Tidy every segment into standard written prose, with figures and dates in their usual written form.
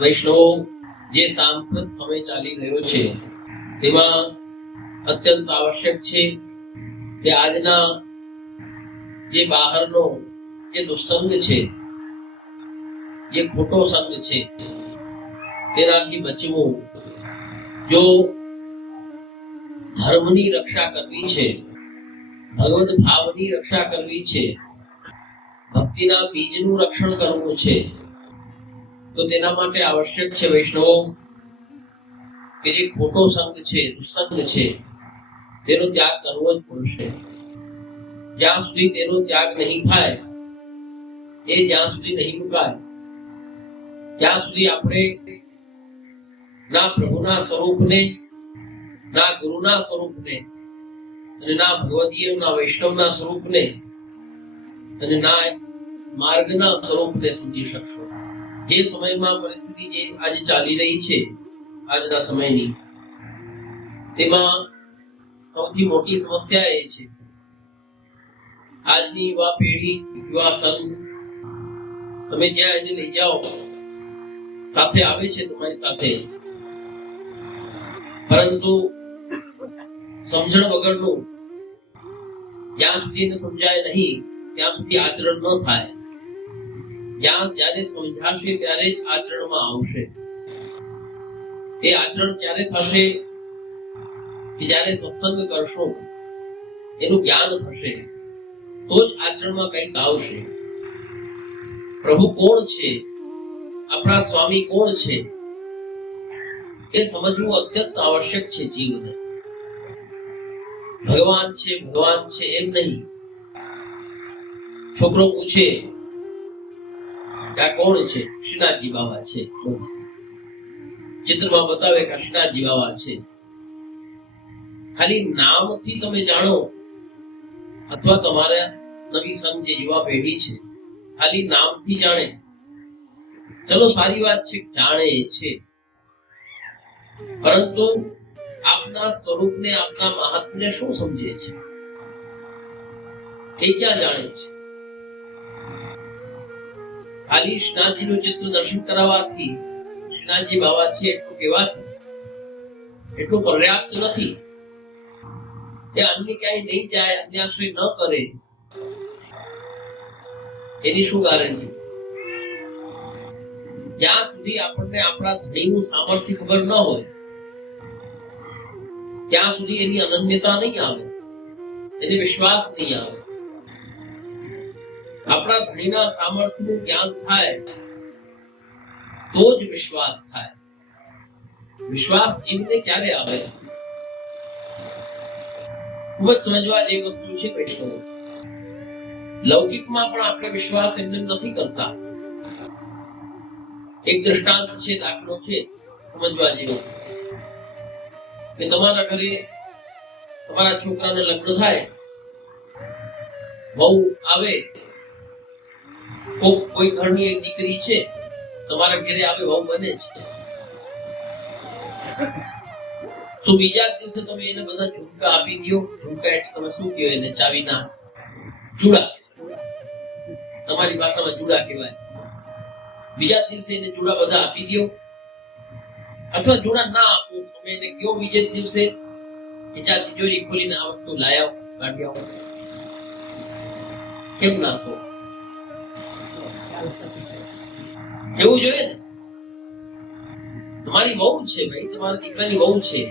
વૈષ્ણવો, જે સાંપ્રત સમય ચાલી રહ્યો છે તેમાં અત્યંત આવશ્યક છે કે આજના જે બહારનો જે દુસંગ છે, જે ખોટો સંગ છે, તેનાથી બચવું. જો ધર્મની રક્ષા કરવી છે, ભગવદ ભાવની રક્ષા કરવી છે, ભક્તિના બીજનું રક્ષણ કરવું છે, તો તેના માટે આવશ્યક છે વૈષ્ણવો કે જે ખોટો સંગ છે, દુસંગ છે, તેનો ત્યાગ કરવો જ પડશે. જ્યાં સુધી તેનો ત્યાગ નહીં થાય, એ જ્યાં સુધી નહીં મુકાય, ત્યાં સુધી આપણે ના પ્રભુના સ્વરૂપને, ના ગુરુના સ્વરૂપને, અને ના ભગવદીય, ના વૈષ્ણવના સ્વરૂપને, અને ના માર્ગના સ્વરૂપને સમજી શકશો. જે સમયમાં પરિસ્થિતિ જે આજે ચાલી રહી છે, આજના સમયની, તેમાં સૌથી મોટી સમસ્યા એ છે આજની યુવા પેઢી, યુવા સંઘ, તમે જ્યાં એને લઈ જાઓ સાથે આવે છે તમારી સાથે, પરંતુ સમજણ વગરનું, જ્યાં સુધી એને સમજાય નહીં ત્યાં સુધી આચરણ ન થાય. જ્યારે સમજાશે ત્યારે જ આચરણમાં આવશે. એ આચરણ ક્યારે થશે કે જ્યારે સત્સંગ કરશો, એનું જ્ઞાન થશે, તો જ આચરણમાં કંઈક આવશે. પ્રભુ કોણ છે, આપણા સ્વામી કોણ છે, એ સમજવું અત્યંત આવશ્યક છે જીવને. ભગવાન છે, ભગવાન છે એમ નહીં. છોકરો પૂછે કે આ કોણ છે? શ્રીનાથજી બાબા છે. બસ ચિત્રમાં બતાવે કે શ્રીનાથજી બાબા છે. ખાલી નામથી તમે જાણો, અથવા તમારા નવી સંઘ જે યુવા પેઢી છે ખાલી નામથી જાણે, ચલો સારી વાત છે, જાણે છે, પરંતુ આપના સ્વરૂપને, આપના મહાત્મ્યને શું સમજે છે, એ ક્યાં જાણે છે? ખાલી શ્રીનાથજીનું ચિત્ર દર્શન કરાવવાથી શ્રીનાથજી બાબા છે એટલું કહેવાથી એટલું પર્યાપ્ત નથી. એ અન્ય ક્યાંય નહીં જાય, અન્યાશ્રય ન કરે, એની શું ગારંટી? જ્યાં સુધી આપણને આપણા ધણીનું સામર્થ્ય ખબર ન હોય, ત્યાં સુધી એની અનન્યતા નહીં આવે, એને વિશ્વાસ નહીં આવે. આપણા ધણીના સામર્થ્યનું જ્ઞાન થાય તો જ વિશ્વાસ થાય. વિશ્વાસ જીવને ક્યારે આવે? ખૂબ જ સમજવા જેવી વસ્તુ છે વૈષ્ણવ. લૌકિકમાં પણ આપણે વિશ્વાસ એમને નથી કરતા. એક દ્રષ્ટાંત છે, દાખલો છે સમજવા જેવો, કે તમારા ઘરે તમારા છોકરાના લગ્ન થાય, વહુ આવે, કોઈ ઘરની એક દીકરી છે તમારા ઘરે આવે, વહુ બને છે, તો બીજા દિવસે તમે એને બધા ઝુમકા આપી દો. ઝુમકા એટલે તમે શું કહો એને? ચાવીના ચૂડા, તમારી ભાષામાં ચૂડા કહેવાય. બીજા દિવસે એને ચૂડા બધા આપી દો, અથવા ચૂડા ના આપો, તમે એને કયો બીજે દિવસે કે જ્યાં તિજોરી ખોલીને આ વસ્તુ લાયા કાઢી આવો. કેમ ના આપો? એવું જોઈએ ને. તમારી વહુ છે ભાઈ, તમારા દીકરાની વહુ છે,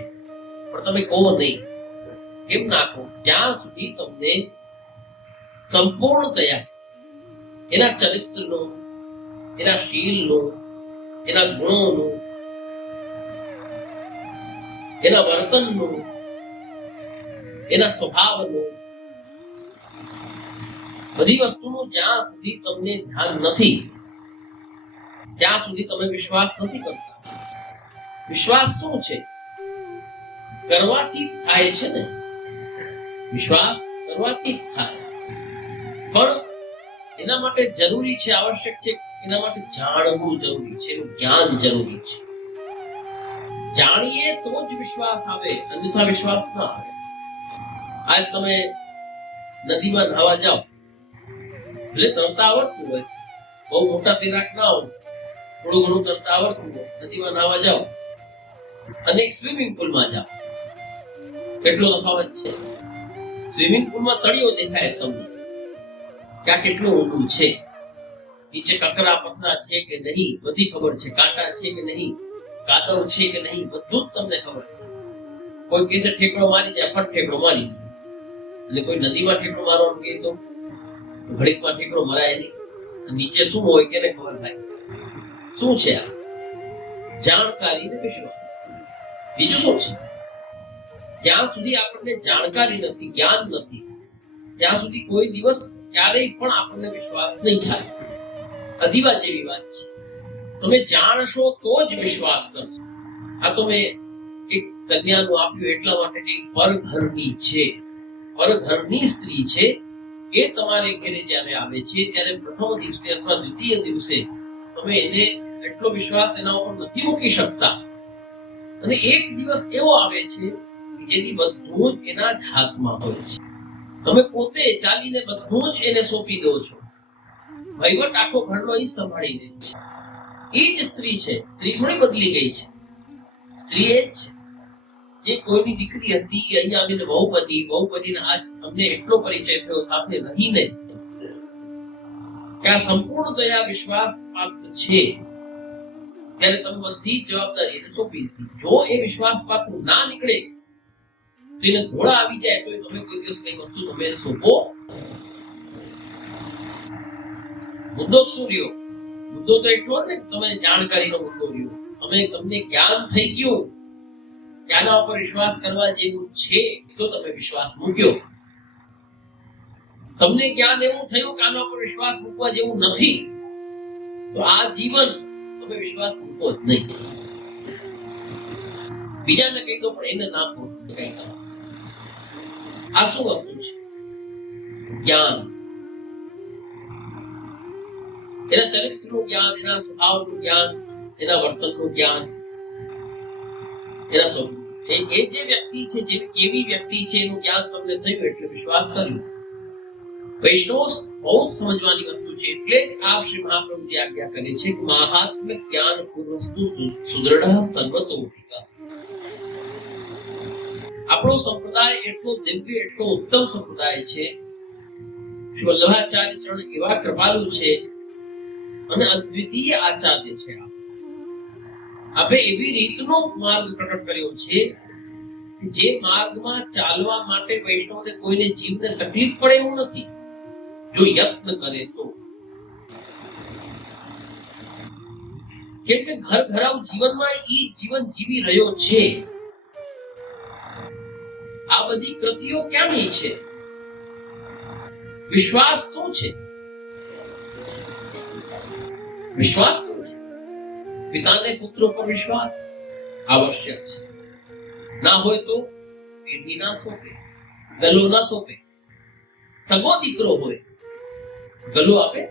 પણ તમે કહો નહીં. કેમ નાખો? જ્યાં સુધી તમને સંપૂર્ણતયા એના ચરિત્રનું, એના શીલનું, એના ગુણોનું, એના વર્તનનું, એના સ્વભાવનું, બધી વસ્તુનું જ્યાં સુધી તમને ધ્યાન નથી, ત્યાં સુધી તમે વિશ્વાસ નથી કરતા. વિશ્વાસ શું છે? કરવાથી થાય છે ને. વિશ્વાસ કરવાથી જ થાય, પણ એના માટે જરૂરી છે, આવશ્યક છે, એના માટે જાણવું જરૂરી છે, એનું જ્ઞાન જરૂરી છે. જાણીએ તો જ વિશ્વાસ આવે, અન્યથા વિશ્વાસ ના આવે. આજ તમે નદીમાં નહાવા જાઓ, ભલે તરતા આવડતું હોય, બહુ મોટા તૈરાક ના હોય, થોડું ઘણું તરતા આવડતું હોય, નદીમાં નાહવા જાઓ અને એક સ્વિમિંગ પુલમાં જાઓ, કેટલો તફાવત છે. સ્વિમિંગ પુલમાં તળિયો દેખાય તમને, ક્યાં કેટલું ઊંડું છે, નીચે કકરા પથરા છે કે નહીં બધી ખબર છે, કાંટા છે કે નહીં, કાદવ છે કે નહીં બધું જ તમને ખબર છે. કોઈ કેસે ઠેકડો મારી જાય, ફટ ઠેકડો મારી, એટલે કોઈ નદીમાં ઠેકડો મારવાનું કહે તો ઘડીકમાં ઠેકડો મરાય નહીં. નીચે શું હોય કેને ખબર થાય. શું છે આ? જાણકારી ને વિશ્વાસ. બીજું શું છે? જ્યાં સુધી આપણને જાણકારી નથી, જ્ઞાન નથી, ત્યાં સુધી કોઈ દિવસ ક્યારેય પણ આપણને વિશ્વાસ નહીં થાય. અધીવા જેવી વાત છે. તમે જાણશો તો જ વિશ્વાસ કરશો. આ તો મેં એક કન્યાનું આપ્યું એટલા માટે કે પરઘરની છે, પરઘરની સ્ત્રી છે. એ તમારે ઘરે જ્યારે આવે છે ત્યારે પ્રથમ દિવસે અથવા દ્વિતીય દિવસે તમે એને એટલો વિશ્વાસ એના ઉપર નથી મૂકી શકતા. અને એક દિવસ એવો આવે છે જેથી બધું જ એના જ હાથમાં હોય છે. તમે પોતે ચાલીને બધું જ એને સોંપી દો છો. વહીવટ આખો ઘરનો એ સંભાળી લે છે. એ જ સ્ત્રી છે. સ્ત્રી થોડી બદલી ગઈ છે. સ્ત્રી એ જ જે કોઈની દીકરી હતી, અહીંયા આવીને બહુ બધી આજ અમને એટલો પરિચય થયો સાથે રહીને કે આ સંપૂર્ણ દયા વિશ્વાસ પાત્ર છે. ત્યારે તમે બધી જ જવાબદારી એને સોંપી દીધી. જો એ વિશ્વાસ પાત્ર ના નીકળે તો એને ઘોડા આવી જાય તો તમે કોઈ દિવસ કઈ વસ્તુ તમે એને સોંપો. મુદ્દો શું રહ્યો? મુદ્દો તો એટલો ને તમે જાણકારીનો મુદ્દો રહ્યો. તમને જ્ઞાન થઈ ગયું કે આના ઉપર વિશ્વાસ કરવા જેવું છે તો તમે વિશ્વાસ મૂક્યો. તમને જ્ઞાન એવું થયું કે આના ઉપર વિશ્વાસ મૂકવા જેવું નથી તો આ જીવન તમે વિશ્વાસ મૂકો જ નહીં. બીજાને કહી દો પણ એને ના કહો. આ શું વસ્તુ છે? જ્ઞાન. એના ચરિત્રનું જ્ઞાન, એના સ્વભાવનું જ્ઞાન, એના વર્તનનું જ્ઞાન, એના સ્વભાવ. એ જે વ્યક્તિ છે, જે કેવી વ્યક્તિ છે એનું જ્ઞાન તમને થયું એટલે વિશ્વાસ કર્યું. વૈષ્ણવ બહુ સમજવાની વસ્તુ છે. એટલે જ આપ શ્રી મહાપ્રભુજી આજ્ઞા કરે છે કે મહાત્મ્ય જ્ઞાન પૂર્વસ્તુ સુદૃઢ સર્વતોધિકા. આપણો સંપ્રદાય એટલો દિવ્ય, એટલો ઉત્તમ સંપ્રદાય છે. શ્રી વલ્લભાચાર્ય ચરણ એવા કૃપાલુ છે અને અદ્વિતીય આચાર્ય છે. આપણે એવી રીતનો માર્ગ પ્રકટ કર્યો છે જે માર્ગમાં ચાલવા માટે વૈષ્ણવને કોઈને જીવને તકલીફ પડે એવું નથી, જો યત્ન કરે તો. કેમ કે ઘર ઘરાવ જીવનમાં ઈ જીવન જીવી રહ્યો છે. આ બધી કૃતિઓ ક્યાંની છે? વિશ્વાસ શું છે? વિશ્વાસ શું છે? પિતાને પુત્રો પર વિશ્વાસ આવશ્યક છે. ના હોય તો પેઢી ના સોંપે, ગલો ના સોંપે. સગો દીકરો હોય ગલો આપે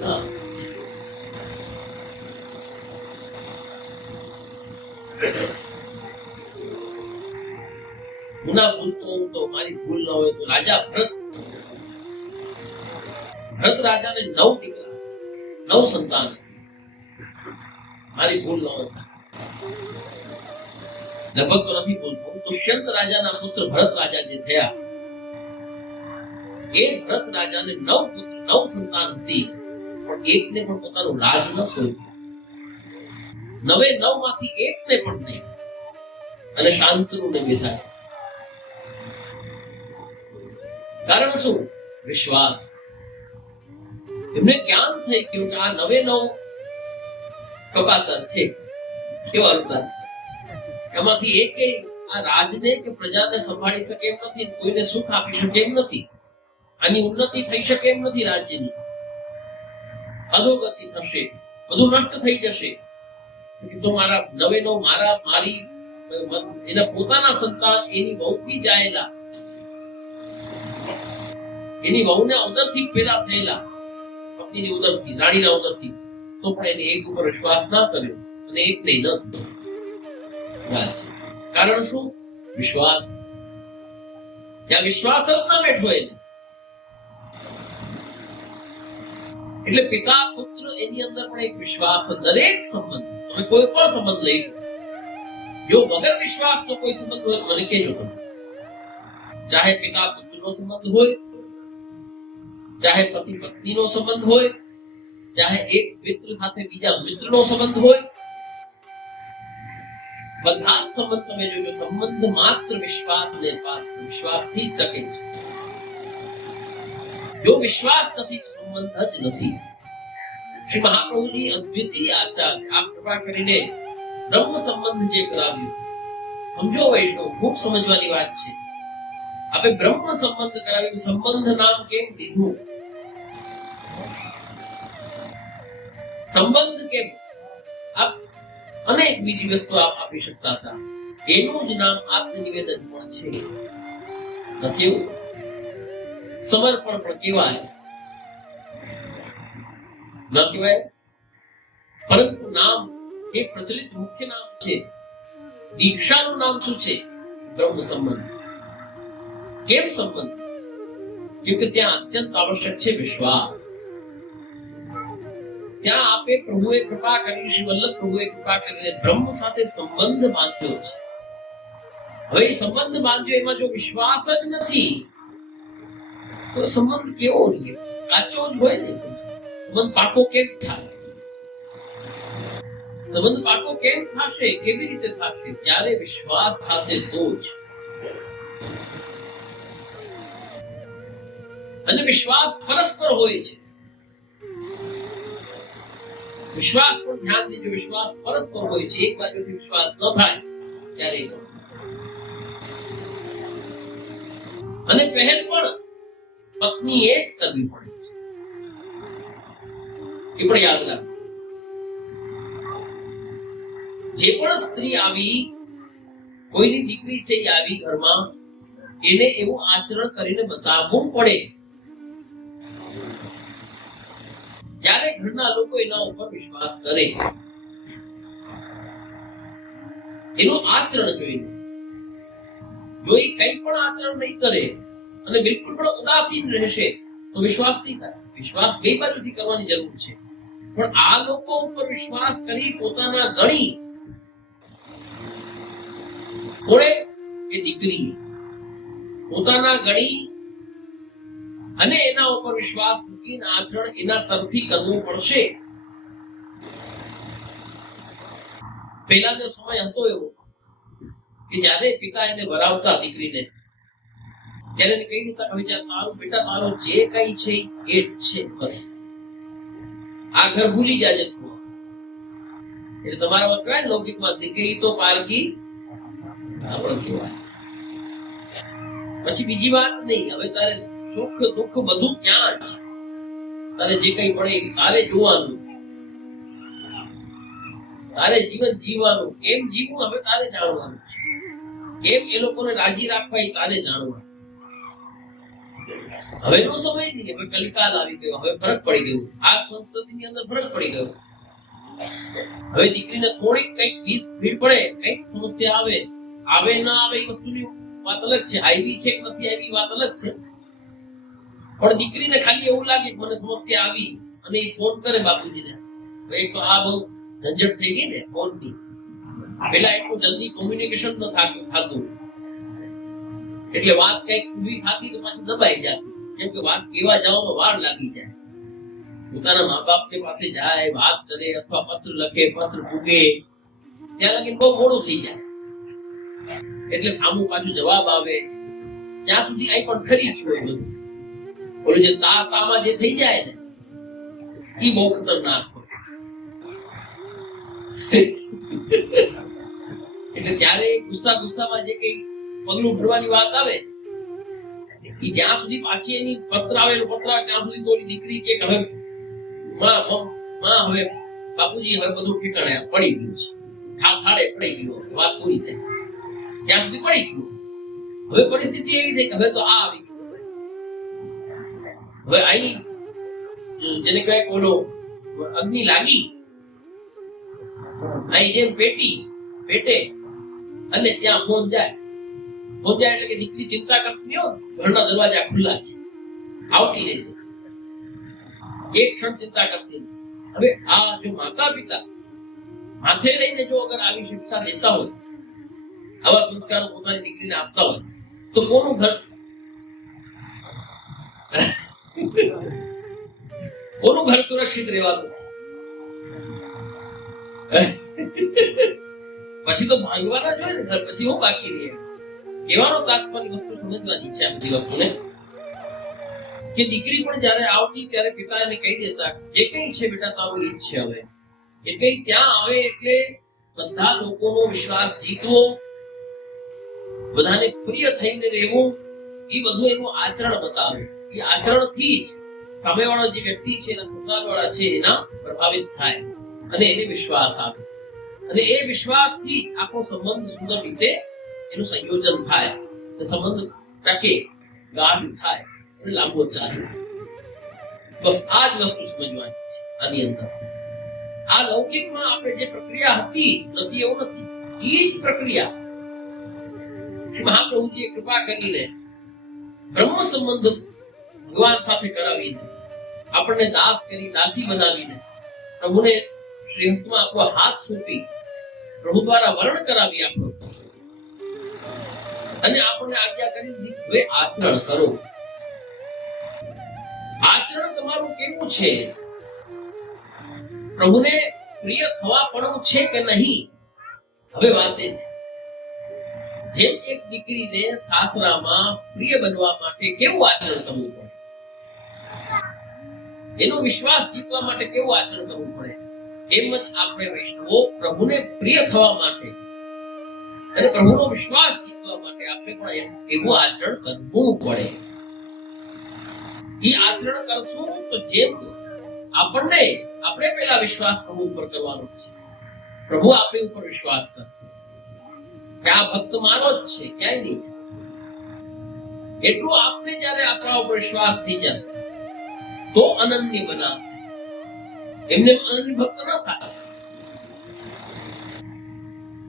ના. હું ના ભૂલતો હું તો મારી ભૂલ ન હોય તો રાજા ભરત રાજાને 9 દીકરા, 9 સંતાન. મારી ભૂલ ન હોય લગભગ તો નથી બોલતો. દુષ્યંત રાજાના પુત્ર ભરત રાજા જે થયા એ ભરત રાજાને 9 પુત્ર, 9 સંતાન હતી પણ એકને પણ પોતાનું રાજ ન સોંપ્યું. 9 માંથી એકને પણ નહીં. અને શાંતનુને બેસાડ્યા. કારણ શું? વિશ્વાસ. એમને જ્ઞાન થઈ ગયું કે આ 9 કપાતર છે. કેવા અવતાર? એમાંથી એકે આ રાજને કે પ્રજાને સંભાળી શકે એમ નથી, કોઈને સુખ આપી શકે એમ નથી, આની ઉન્નતિ થઈ શકે એમ નથી. રાજ્યની અધોગતિ થશે, બધું નષ્ટ થઈ જશે. તો મારા 9 મારી એના પોતાના સંતાન એની વહુથી જાયેલા, એની વહુને ઉદરથી પેદા થયેલા, પત્નીની ઉદરથી, રાણીના ઉદરથી, તો પણ એને એક ઉપર વિશ્વાસ ના કર્યો અને એક નહીં ન થયો. કારણ શું? વિશ્વાસ. ત્યાં વિશ્વાસ જ ના બેઠો એને. એટલે પિતા પુત્ર એની અંદર પણ એક વિશ્વાસ, દરેક સંબંધ, તમે કોઈ પણ સંબંધ લઈ લો, જો વગર વિશ્વાસનો કોઈ સંબંધ હોય મને કહેજો તમે. ચાહે પિતા પુત્રનો સંબંધ હોય, ચાહે પતિ પત્નીનો સંબંધ હોય, ચાહે એક મિત્ર સાથે બીજા મિત્રનો સંબંધ હોય, બધા જ સંબંધ તમે જોજો, સંબંધ માત્ર વિશ્વાસને પાત્ર, વિશ્વાસથી જ ટકે છે. જો વિશ્વાસ નથી તો સંબંધ જ નથી. શ્રી મહાપ્રભુજી અદ્વિતીય આચાર્ય આ કૃપા કરીને બ્રહ્મ સંબંધ જે કરાવ્યું, સમજો વૈષ્ણવ, ખૂબ સમજવાની વાત છે. આપણે બ્રહ્મ સંબંધ કરાવ્યું, સંબંધ નામ કેમ દીધું, સંબંધ કેમ, આપ અનેક બીજી વસ્તુ આપ આપી શકતા હતા, એનું જ નામ આત્મનિવેદન પણ છે. નથી એવું? સમર્પણ પણ કહેવાય, ન કહેવાય? પરંતુ નામ એ પ્રચલિત મુખ્ય નામ છે. દીક્ષાનું નામ શું છે? બ્રહ્મ સંબંધ. કેમ સંબંધ? કેમ કે ત્યાં અત્યંત આવશ્યક છે વિશ્વાસ. ત્યાં આપે પ્રભુએ કૃપા કરી, શ્રી વલ્લભ પ્રભુએ કૃપા કરીને બ્રહ્મ સાથે સંબંધ બાંધ્યો છે. હવે એ સંબંધ બાંધ્યો, એમાં જો વિશ્વાસ જ નથી તો સંબંધ કેવો રહે? કાચો જ હોય ને. સંબંધ પાકો કેમ થાય? સંબંધ પાકો કેમ થશે? કેવી રીતે થશે? ત્યારે વિશ્વાસ થશે તો જ. અને વિશ્વાસ પરસ્પર હોય છે. વિશ્વાસ પર ધ્યાન દેજો, વિશ્વાસ પરસ્પર હોય છે. એક બાજુથી વિશ્વાસ ન થાય ત્યારે અને પહેલ પણ પત્નીએ જ કરવી પડે છે. એ પણ યાદ રાખો. જે પણ સ્ત્રી આવી, કોઈની દીકરી છે એ આવી ઘરમાં, એને એવું આચરણ કરીને બતાવવું પડે જ્યારે ઘરના લોકો એના ઉપર વિશ્વાસ કરે. એનું આચરણ જોઈને, જો એ કઈ પણ આચરણ નહીં કરે અને બિલકુલ પણ ઉદાસીન રહેશે તો વિશ્વાસ નહીં થાય. વિશ્વાસ બે બાજુથી કરવાની જરૂર છે. પણ આ લોકો ઉપર વિશ્વાસ કરી પોતાના ગણી, કોણે? એ દીકરી પોતાના ગણી અને એના ઉપર વિશ્વાસ મૂકીને આચરણ એના તરફી કરવું પડશે. પહેલાનો સમય હતો એવો કે જ્યારે પિતા એને વરાવતા દીકરીને, ત્યારે એને કહી દેતા, હવે તારું બેટા, તારો જે કઈ છે એ જ છે, બસ આ ઘર ભૂલી જાજે. એટલે તમારામાં કહેવાય લૌકિકમાં, દીકરી તો પારકી કહેવાય. પછી બીજી વાત નહીં. હવે તારે સુખ દુઃખ બધું ત્યાં જ, તારે જે કઈ પડે તારે જોવાનું, તારે જીવન જીવવાનું. કેમ જીવવું હવે તારે જાણવાનું, કેમ એ લોકોને રાજી રાખવા એ તારે જાણવાનું. હવે નો સમય નહીં. હવે કલિકાલ આવી ગયો, હવે ફરક પડી ગયો. આ સંસ્કૃતિની અંદર ફરક પડી ગયો. હવે દીકરીને થોડીક કઈક ભીડ પડે, કઈક સમસ્યા આવે, આવે ના આવે એ વસ્તુની વાત અલગ છે. આવી છે કે નથી આવી વાત અલગ છે. પણ દીકરીને ખાલી એવું લાગે કે મને સમસ્યા આવી અને એ ફોન કરે બાપુજીને. એક તો આ બહુ ઝંઝટ થઈ ગઈ ને ફોનની. પેલા એટલું જલ્દી કોમ્યુનિકેશન ન થતું, એટલે વાત કઈક ઊભી થતી તો પાછી દબાઈ જતી. કેમ કે વાત કેવા જવામાં વાર લાગી જાય. પોતાના મા બાપ કે પાસે જાય, વાત કરે અથવા પત્ર લખે, પત્ર પૂગે, ત્યાં લગીને બહુ મોડું થઈ જાય. એટલે સામું પાછું જવાબ આવે ત્યાં સુધી આ પણ ખરી ગયું હોય બધું. ઓલું જે તામાં જે થઈ જાય ને એ બહુ ખતરનાક હોય. એટલે ત્યારે ગુસ્સામાં જે કઈ પગલું ભરવાની વાત આવે, એ જ્યાં સુધી પાછી એની પત્ર આવે ત્યાં સુધી તો ઓલી દીકરી કે હવે હવે બાપુજી હવે બધું ઠેકાણે પડી ગયું છે, થાળે પડી ગયું, વાત પૂરી થાય ત્યાં સુધી પડી ગયું. હવે પરિસ્થિતિ એવી થઈ કે હવે તો આ આવી ગયું. હવે અહીં જેને કહેવાય ઓલો અગ્નિ લાગી, અહીં જેમ પેટે અને ત્યાં ફોન જાય એટલે કે દીકરી ચિંતા કરતી નહીં, ઘરના દરવાજા ખુલ્લા છે, આવતી રહેજે. એક ક્ષણ ચિંતા કરતી નથી. હવે આ જો માતા પિતા માથે લઈને જો અગર આવી શિક્ષા દેતા હોય, આવા સંસ્કારો પોતાની દીકરીને આપતા હોય, તો કોનું ઘર કોનું ઘર સુરક્ષિત રહેવાનું છે? પછી તો ભાંગવાના જ હોય ને ઘર, પછી હું બાકી રહે. કહેવાનો તાત્પર્ય વસ્તુ સમજવાની છે આ બધી વસ્તુને, કે દીકરી પણ જયારે આવતી ત્યારે પિતા એને કહી દેતા જે કઈ છે બેટા તારું એ જ છે. હવે એટલે ત્યાં આવે એટલે બધા લોકોનો વિશ્વાસ જીતવો, બધાને પ્રિય થઈને રહેવું, એ બધું એનું આચરણ બતાવે. એ આચરણથી જ સામેવાળો જે વ્યક્તિ છે એના સસરાવાળા છે એના પ્રભાવિત થાય અને એને વિશ્વાસ આવે, અને એ વિશ્વાસથી આખો સંબંધ સુંદર રીતે એનું સંયોજન થાય, સંબંધ ટકે, ગાઢ થાય, અને લાંબો ચાલે. બસ આ જ વસ્તુ સમજવાની છે આની અંદર. આ લૌકિકમાં આપણે જે પ્રક્રિયા હતી નથી એવું નથી, એ જ પ્રક્રિયા મહાપ્રભુજીએ કૃપા કરીને બ્રહ્મ સંબંધ ભગવાન સાથે કરાવીને, આપણને દાસ કરી દાસી બનાવીને, પ્રભુને શ્રીહસ્તમાં આપણો હાથ સોંપી પ્રભુ દ્વારા વર્ણ કરાવી આપણો, અને આપણને આજ્ઞા કરી દીધી હવે આચરણ કરો. આચરણ તમારું કેવું છે? પ્રભુને પ્રિય થવા પડવું છે કે નહીં? હવે વાત એ છે, જેમ એક દીકરીને સાસરામાં પ્રિય બનવા માટે કેવું આચરણ કરવું પડે, એનો વિશ્વાસ જીતવા માટે કેવું આચરણ કરવું પડે, એમ જ આપણે વૈષ્ણવો પ્રભુને પ્રિય થવા માટે અને પ્રભુનો વિશ્વાસ જીતવા માટે આપણે પણ એવું આચરણ કરવું પડે. એ આચરણ કરશું તો જેમ આપણે પહેલા વિશ્વાસ પ્રભુ ઉપર કરવાનો છે, પ્રભુ આપણી ઉપર વિશ્વાસ કરશે કે આ ભક્ત મારો જ છે, ક્યાંય નહીં. એટલું આપને જયારે આપણા ઉપર વિશ્વાસ થઈ જશે તો અનન્ય બનાવશે. એમને અનન્ય ભક્ત ન થાય,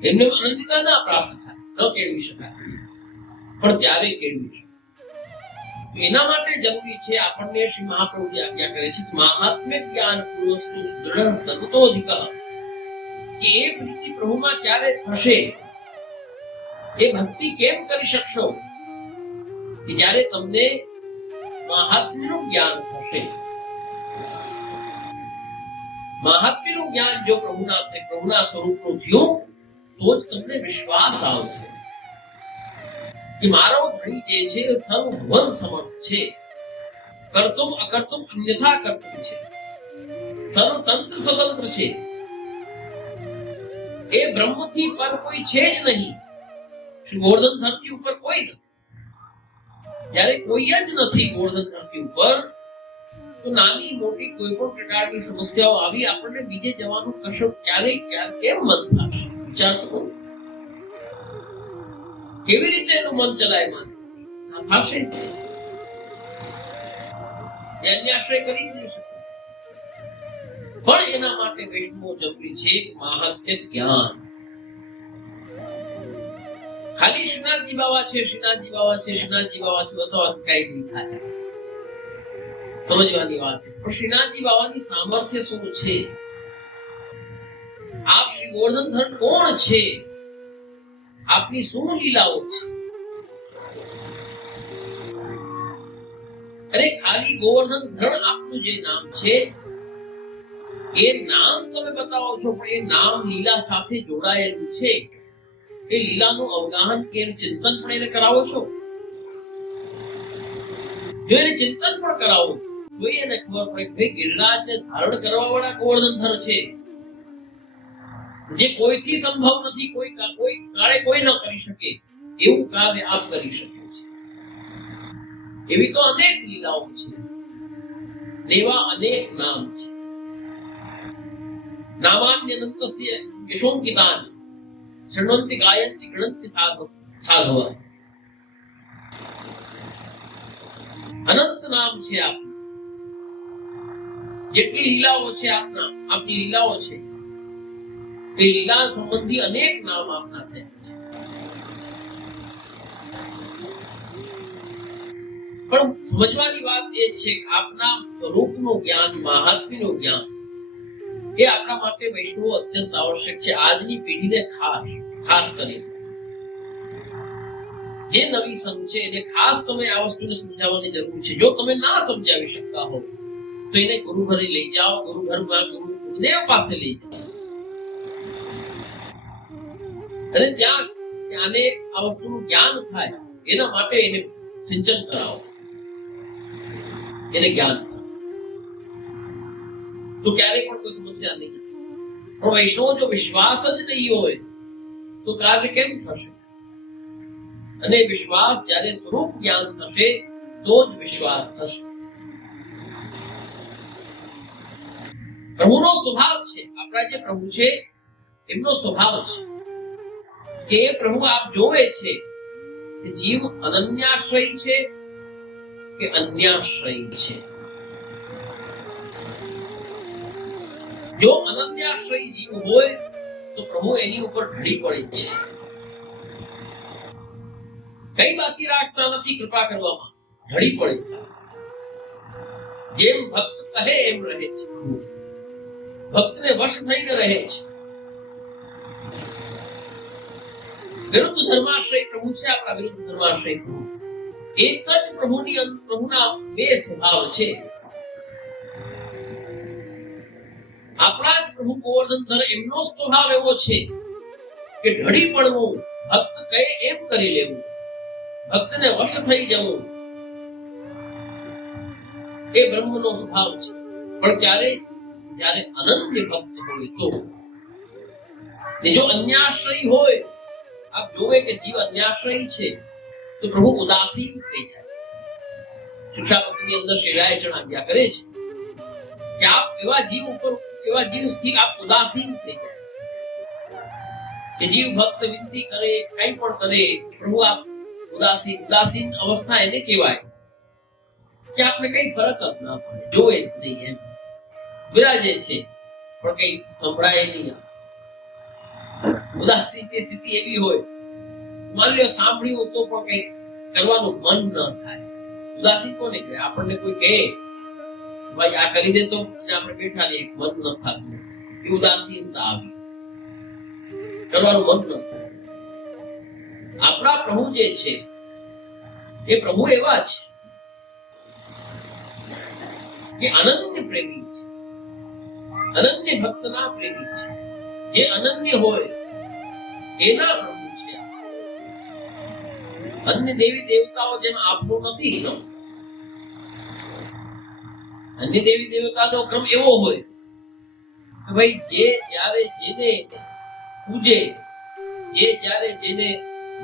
એમને અનન્યતા ના પ્રાપ્ત થાય, ન કેળવી શકાય, પણ ત્યારે કેળવી શકાય. એના માટે જરૂરી છે આપણને શ્રી મહાપ્રભુજી આજ્ઞા કરે છે મહાત્મ્ય જ્ઞાન પૂર્વસ્તુ દૃઢ સર્વતોધિક, કે એ પ્રીતિ પ્રભુમાં ક્યારે થશે, એ ભક્તિ કેમ કરી શકશો કે જ્યારે તમને મહાત્મ્યનું જ્ઞાન થશે. મહાત્મ્યનું જ્ઞાન જો પ્રભુના થાય, પ્રભુના સ્વરૂપનું થયું, તો જ તમને વિશ્વાસ આવશે કે મારો ધણી જે છે સર્વભુવન સમર્થ છે, કર્તુમ અકર્તુમ અન્યથા કર્તુમ છે, સર્વતંત્ર સ્વતંત્ર છે, એ બ્રહ્મથી પર કોઈ છે જ નહીં. શ્રી ગોવર્ધન ધરતી ઉપર કોઈ નથી. જ્યારે કોઈ જ નથી ગોવર્ધન ધરતી ઉપર, તો નાની મોટી કોઈ પણ પ્રકારની સમસ્યાઓ આવી આપણને બીજે જવાનું કશું ક્યારેય કેમ મન થશે? વિચાર કરો, કેવી રીતે એનું મન ચલાય માને થશે? અન્ય આશ્રય કરી જ નહીં શકે. પણ એના માટે વૈષ્ણવ જરૂરી છે મહાત્મ્ય જ્ઞાન. ખાલી શ્રીનાથજી બાવા છે, શ્રીનાથજી બાવા છે, શ્રીનાથજી બાવા છે બતાવવાથી કઈ નહીં થાય. સમજવાની વાત છે. પણ શ્રીનાથજી બાવાની સામર્થ્ય શું છે? આપ શ્રી ગોવર્ધનધર કોણ છે? આપની શું લીલાઓ છે? અરે ખાલી ગોવર્ધન ધરણ આપનું જે નામ છે એ નામ તમે બતાવો છો, પણ એ નામ લીલા સાથે જોડાયેલું છે. એ લીલાનું અવગાહન કે ચિંતન પણ એને કરાવો છો. જો એને ચિંતન પણ કરાવો તો એને ખબર પડે કે ગિરિરાજને ધારણ કરવા વાળા ગોવર્ધનધર છે, જે કોઈથી સંભવ નથી, કોઈ કાળે કોઈ ન કરી શકે એવું કાર્ય આપ કરી શકે છે. એવી તો અનેક લીલાઓ છે, એવા અનેક નામ છે. નામાન્યનંતસ્ય યશોંકિતાનિ શૃણ્વન્તિ ગાયન્તિ ગૃણન્તિ સાધવઃ. અનંત નામ છે આપના. જેટલી લીલાઓ છે આપની લીલાઓ છે, એ લીલા સંબંધી અનેક નામ આપના થયા છે. પણ સમજવાની વાત એ છે કે આપના સ્વરૂપનું જ્ઞાન, મહાત્મ્યનું જ્ઞાન એ આપણા માટે વૈષ્ણવો અત્યંત આવશ્યક છે. આજની પેઢીને ખાસ કરીને જે નવી સંઘ છે એને ખાસ તમે આ વસ્તુને સમજાવવાની જરૂર છે. જો તમે ના સમજાવી શકતા હો તો એને ગુરુ ઘરે લઈ જાઓ, ગુરુ ઘરમાં ગુરુદેવ પાસે લઈ જાઓ અને ત્યાંને આ વસ્તુનું જ્ઞાન થાય એના માટે એને સિંચન કરાવો, એને જ્ઞાન તો ક્યારેય પણ કોઈ સમસ્યા નહીં. પણ વૈષ્ણવ જો વિશ્વાસ જ નહીં હોય તો કાર્ય કેમ થશે? અને વિશ્વાસ જ્યારે સ્વરૂપ જ્ઞાન થશે તો જ વિશ્વાસ થશે. પ્રભુનો સ્વભાવ છે, આપણા જે પ્રભુ છે એમનો સ્વભાવ છે કે પ્રભુ આપ જોવે છે કે જીવ અનન્યાશ્રય છે કે અન્યાશ્રય છે. જો અનન્યાશ્રય જીવ હોય તો પ્રભુ એની ઉપર ઢળી પડે છે. કઈ બાકી રાખતા નથી કૃપા કરવામાં, ઢળી પડે છે. જેમ ભક્ત કહે એમ રહે છે. ભક્તને વશ થઈને રહે છે. વિરુદ્ધ ધર્માશ્રય પ્રભુ છે, આપણા વિરુદ્ધ ધર્માશ્રય પ્રભુ. એક જ પ્રભુના બે સ્વભાવ છે. આપણા જ પ્રભુ ગોવર્ધનધર એમનો સ્વભાવ એવો છે કે ઢળી પડવું, ભક્ત કહે એમ કરી લેવું, ભક્તને વશ થઈ જવું એ બ્રહ્મનો સ્વભાવ છે. પણ જ્યારે અનન્ય ભક્ત હોય તો, જો અન્યાશ્રય હોય, આપ જોવે કે જીવ અન્યાશ્રય છે તો પ્રભુ ઉદાસીન થઈ જાય. શિક્ષાપત્રની અંદર શ્રીરાય આજ્ઞા કરે છે કે આપ એવા જીવથી આપ ઉદાસીન થઈ જાય કે જીવ ભક્ત વિનંતી કરે, કઈ પણ કરે, પ્રભુ આપ ઉદાસીન અવસ્થા એને કહેવાય કે આપને કઈ ફરક જ ના પડે, જોવે જ નહીં, એમ વિરાજે છે પણ કઈ સંભળાય નહીં. ઉદાસીનની સ્થિતિ એવી હોય, માની લો સાંભળ્યું તો પણ કઈ કરવાનું મન ન થાય. ઉદાસીન કોને કહે? આપણને કોઈ કહે ભાઈ આ કરી દે તો આપણે બેઠા ને મન ન થતું, એ ઉદાસીનતા આવી, કરવાનું મન ન થાય. આપણા પ્રભુ જે છે એ પ્રભુ એવા છે કે અનન્ય પ્રેમી છે, અનન્ય ભક્તના પ્રેમી છે. જે અનન્ય હોય એના પ્રભુ છે. અન્ય દેવી દેવતાઓ જેમ આપનું નથી, અન્ય દેવી દેવતાનો ક્રમ એવો હોય કે ભાઈ જે જ્યારે જેને પૂજે, જે જ્યારે જેને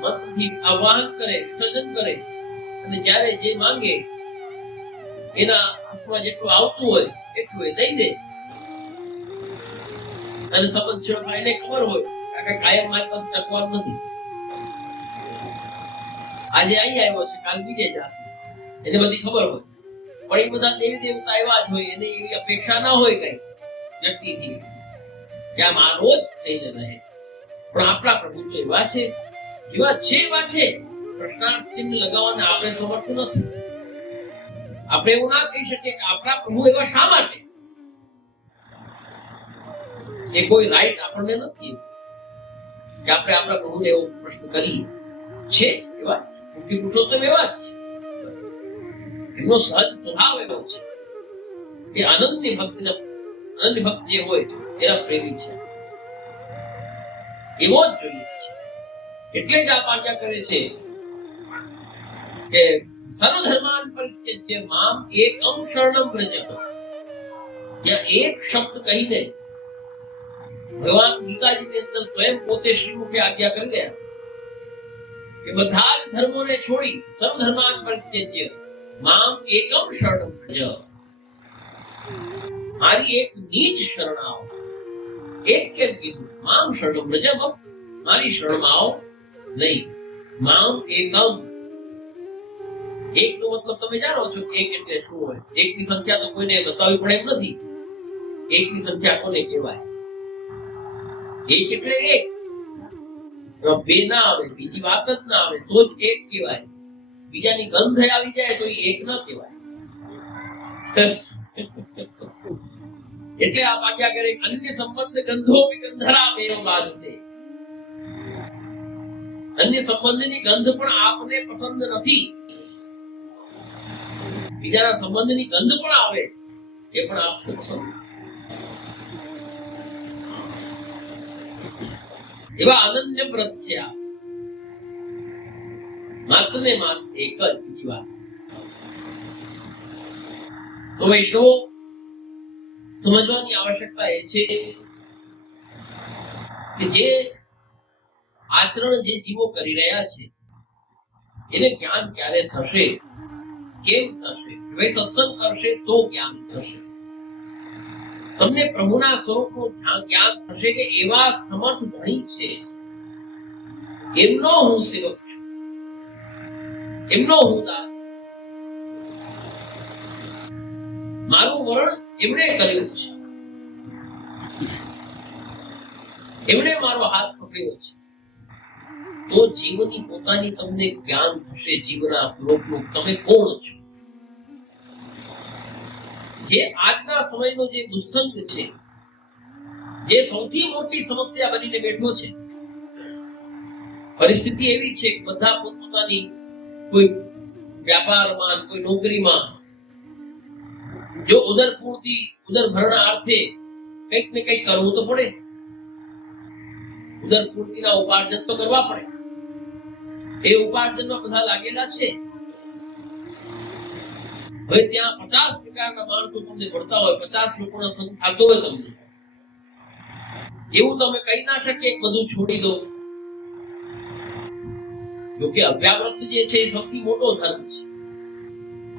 મંત્રથી આહ્વાન કરે, વિસર્જન કરે, અને જ્યારે જે માંગે એના હાથમાં જેટલું આવતું હોય એટલું એ દઈ દે. અને સંબંધ છેડવા એને ખબર હોય કે કાયમ મારી પાસે ટકવાનું નથી, આજે અહીં આવ્યો છે કાલ બીજે જશે, એને બધી ખબર હોય. પણ એ બધા દેવી દેવતા એવા જ હોય, એને એવી અપેક્ષા ના હોય કઈ વ્યક્તિથી કે આમ આ રોજ થઈને રહે. પણ આપણા પ્રભુ તો એવા છે, એવા છે પ્રશ્નાર્થ ચિહ્ન લગાવવાને આપણે સમર્થ નથી. આપણે એવું ના કહી શકીએ કે આપણા પ્રભુ એવા શા માટે, એ કોઈ રાઈટ આપણને નથી કે આપણે આપણા પ્રભુને એવો પ્રશ્ન કરીએ. છે એવા મુક્તિ પુરુષોત્તમ એવા જ છે, એમનો સહજ સ્વભાવ એવો છે કે અનન્ય ભક્ત જે હોય એના પ્રેમી છે, એવો જ જોઈએ છે. એટલે જ આ આજ્ઞા કરે છે કે સર્વધર્માન પરિત્યજ્ય મામ એકમ શરણમ વ્રજ. ત્યાં એક શબ્દ કહીને ભગવાન ગીતાજીની અંદર સ્વયં પોતે શ્રીમુખે આજ્ઞા કરી ગયા કે બધા જ ધર્મોને છોડી સર્વધર્માન પરિત્યજ્ય મામ એકમ શરણમ વ્રજ. મારી એક નીચ શરણ આવો. એક કેમ કીધું? મામ શરણમ વ્રજ, બસ મારી શરણમાં આવો નહીં. મામ એકમ, એક નો મતલબ તમે જાણો છો કે એક એટલે શું હોય. એકની સંખ્યા તો કોઈને બતાવવી પડે એમ નથી. એકની સંખ્યા કોને કહેવાય? એક એટલે એક, બે ના આવે, બીજી વાત જ ના આવે તો જ એક કહેવાય. બીજાની ગંધ આવી જાય તો એ એક ન કહેવાય. એટલે આ આજ્ઞા કરે અન્ય સંબંધ ગંધો ગંધરા મેવ બાધતે. અન્ય સંબંધની ગંધ પણ આપને પસંદ નથી. બીજાના સંબંધની ગંધ પણ આવે એ પણ આપને પસંદ. એવા અનન્ય વ્રત છે આ. માત્ર ને માત્ર એક જ. બીજી વાત તો વૈષ્ણવો સમજવાની આવશ્યકતા એ છે કે જે આચરણ જે જીવો કરી રહ્યા છે એને જ્ઞાન ક્યારે થશે, કેમ થશે? ભાઈ સત્સંગ કરશે તો જ્ઞાન થશે. તમને પ્રભુના સ્વરૂપનું જ્ઞાન થશે કે એવા સમર્થ ધણી છે, એમનો હું સેવક છું, એમનો હું દાસ, મારું વરણ એમણે કર્યું છે, એમણે મારો હાથ પકડ્યો છે. તો જીવની પોતાની તમને જ્ઞાન થશે, જીવના સ્વરૂપનું તમે કોણ છો. જે આજના સમયનો જે દુસ્સંગ છે, જે સૌથી મોટી સમસ્યા બનીને બેઠો છે, પરિસ્થિતિ એવી છે કે બધા પોતપોતાની કોઈ વ્યાપારમાં, કોઈ નોકરીમાં જો ઉદરપૂર્તિ, ઉદરભરણાર્થે કંઈક ને કંઈક કરવું તો પડે. ઉદરપૂર્તિના ઉપાર્જન તો કરવા પડે. એ ઉપાર્જનમાં બધા લાગેલા છે. હવે ત્યાં 50 પ્રકારના માણસો તમને મળતા હોય, 50 લોકોનો સંગ થતો હોય તમને, એવું તમે કહી ના શકે બધું છોડી દો. જોકે અવ્યાવ્રત જે છે એ સૌથી મોટો ધર્મ છે.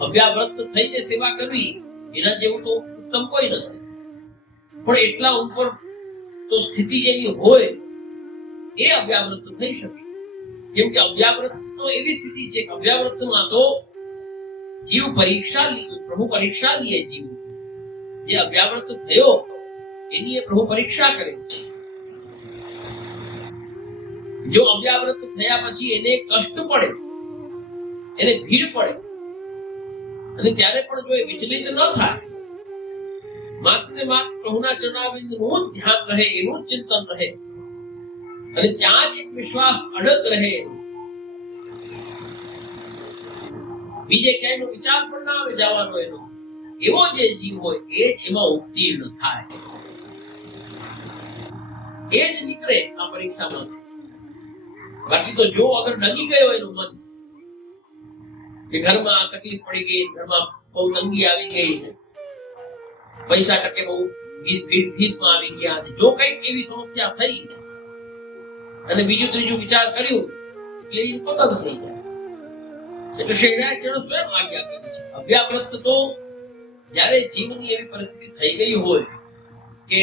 અવ્યાવ્રત થઈને સેવા કરવી એના જેવું તો ઉત્તમ કોઈ નથી. પણ એટલા ઉપર તો સ્થિતિ જેની હોય એ અવ્યાવ્રત થઈ શકે. કેમ કે અવ્યાવ્રત તો એવી સ્થિતિ છે કે અવ્યાવ્રતમાં તો જીવ પરીક્ષા લે, પ્રભુ પરીક્ષા લે. જીવ જે અવ્યાવ્રત થયો એની પ્રભુ પરીક્ષા કરે છે. જો અવ્યાવ્રત થયા પછી એને કષ્ટ પડે, એને ભીડ પડે, અને ત્યારે પણ જો એ વિચલિત ન થાય, માત્ર ને માત્ર પ્રભુના ચરણારવિંદનું જ ધ્યાન રહે, એનું જ ચિંતન રહે, અને ત્યાં જ એક વિશ્વાસ અડગ રહે, બીજે ક્યાંયનો વિચાર પણ ના આવે જવાનો એનો, એવો જે જીવ હોય એ જ એમાં ઉત્તીર્ણ થાય, એ જ નીકળે આ પરીક્ષામાંથી. બાકી તો જો અગર ડગી ગયો એનું મન કે ઘરમાં તકલીફ પડી ગઈ, ઘરમાં બહુ તંગી આવી ગઈ, પૈસા ટકે બહુ ફીસમાં આવી ગયા, જો કઈક એવી સમસ્યા થઈ અને બીજું ત્રીજું વિચાર કર્યું એટલે એ પતન થઈ જાય. એટલે શહેરાચરણ સ્વયં આજ્ઞા કરી છે. અવ્યાવ્રત તો જ્યારે જીવની એવી પરિસ્થિતિ થઈ ગઈ હોય કે